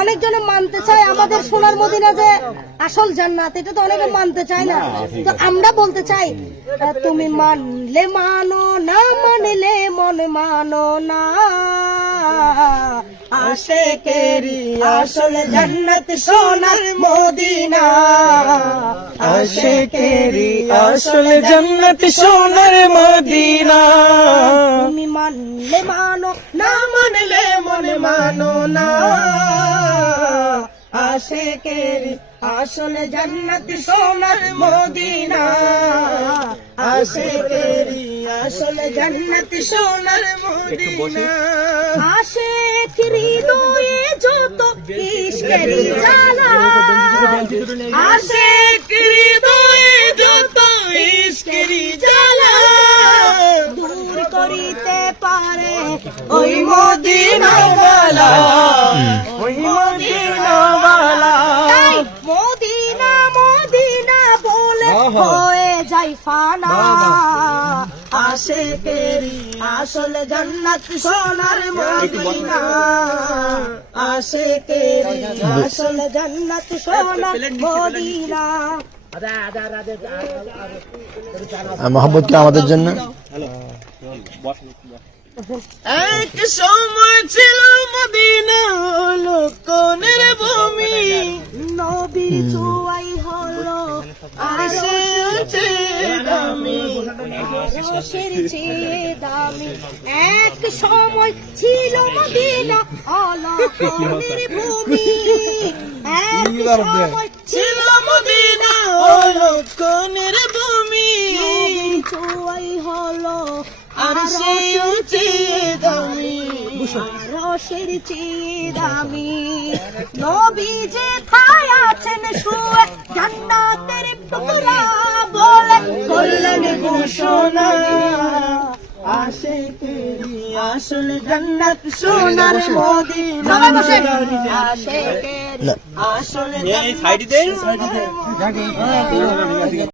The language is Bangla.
অনেকজনে মানতে চায় আমাদের সোনার মদিনা যে আসল জান্নাত, এটা তো অনেকে মানতে চায় না। তো আমরা বলতে চাই, তুমি মানলে মানো না, মানলে মন মানো না। আসে কেরি আসল জান্নাত সোনার মদিনা। আশেকেরি আসল জন্নত সোনার মদিনা। তুমি মানলে মানো না মনে মানো না। আশেকেরি আসলে জান্নাত সোনার মদিনা। আশেকেরি আসলে জান্নাত সোনার মদিনা। আশেক হৃদয়ে যত ইশকেরি জ্বালা। আশেক ওই মদিনাওয়ালা ওই মদিনাওয়ালা তাই মদিনা মদিনা বলে হয়ে যাই ফানা। আশেকেরি আসলে জান্নাত সোনার মদিনা। আশেকেরি আসলে জান্নাত সোনার মদিনা। মোহাম্মদকে আমাদের জন্য? এক সময় ছিল মদিনা হলো কোনের ভূমি। নবী জুয়াই হলো আসে দামি। রসের চেয়ে দামি। এক সময় ছিল মদিনা ভূমি। এক সময় ছিল মদিনা হলো কোনের ভূমি। হলো আর সে উঠে দামি রসের চেয়ে দামি নবী যে থায় আছেন শুয়ে জান্নাতের টুকরা বলে করলেন ঘোষণা। আশেকেরি আসল জান্নাত সোনার মদিনা। আশেকের আসল জান্নাত